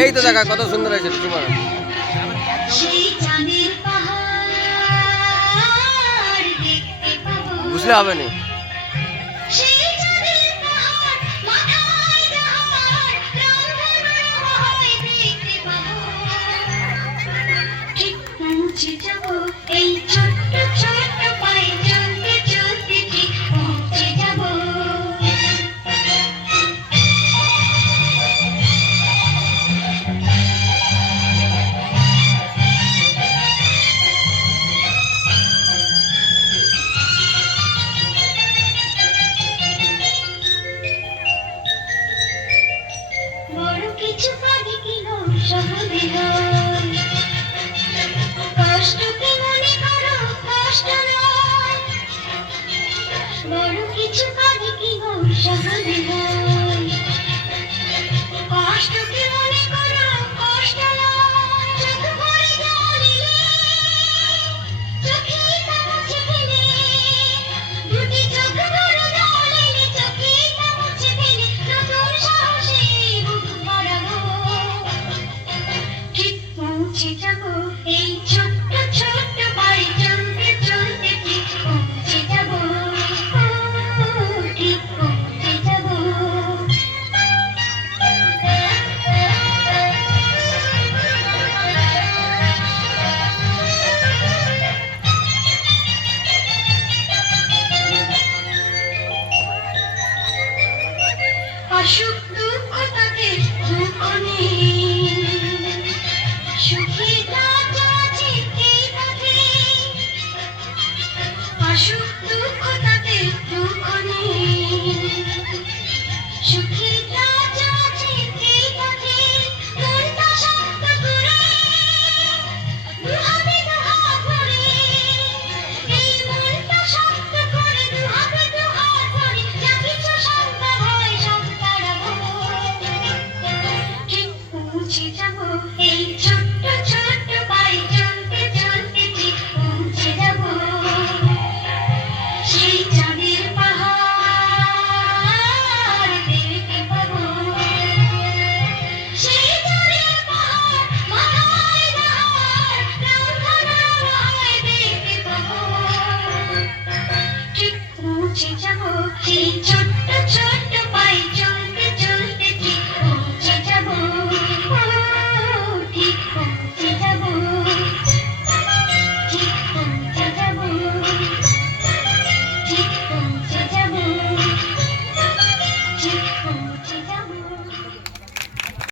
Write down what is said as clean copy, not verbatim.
এই তো দেখা কত সুন্দর হয়েছে তোমার। বুঝলে হবে না। এই ছোট্ট ছোট্ট পায়ে চলতে চলতে ঠিক পৌঁছে যাব। বড় কিছু পারি কিনো সহজে হয়, কষ্টকে মনে করো কষ্ট নয়। বড় কিছু পারি কিনো সহজে হয়, কষ্টকে মনে করো কষ্ট নয়। চোখ ভরে জল এলে চোখে তা মুছে ফেলে, দুটি চোখ ভরে জল এলে চোখে তা মুছে ফেলে নতুন সাহসে বুক ভরাবো। ঠিক পৌঁছে যাবো এই ছোট্ট ছোট্ট পায়ে চলতে চলতে ঠিক পৌঁছে যাবো, ঠিক পৌঁছে যাবো। আসুক দুঃখ তাতে দুঃখ নেই, সুখী রাজা আছে এই পথে। আসুক দুঃখ তাতে দুঃখ নেই, সুখী রাজা আছে এই পথে। মনটা শান্ত করে দুহাতে দুহাত ধরে, এই মনটা শান্ত করে দুহাতে দুহাত ধরে যা কিছু শঙ্কা ভয় সব তাড়াবো। ঠিক পৌঁছে যাবো এই ছোট্ট ছোট্ট পায়ে চলতে চলতে ঠিক পৌঁছে যাবো। সেই চাঁদের পাহাড় দেখতে পাবো, সেই চাঁদের পাহাড় মাথায় দাঁড় রংধনু হয় দেখতে পাবো। ঠিক পৌঁছে যাবো এই ছোট্ট ছোট্ট পায়ে চলতে চলতে ঠিক পৌঁছে যাবো, ঠিক পৌঁছে যাবো, ঠিক পৌঁছে যাবো, ঠিক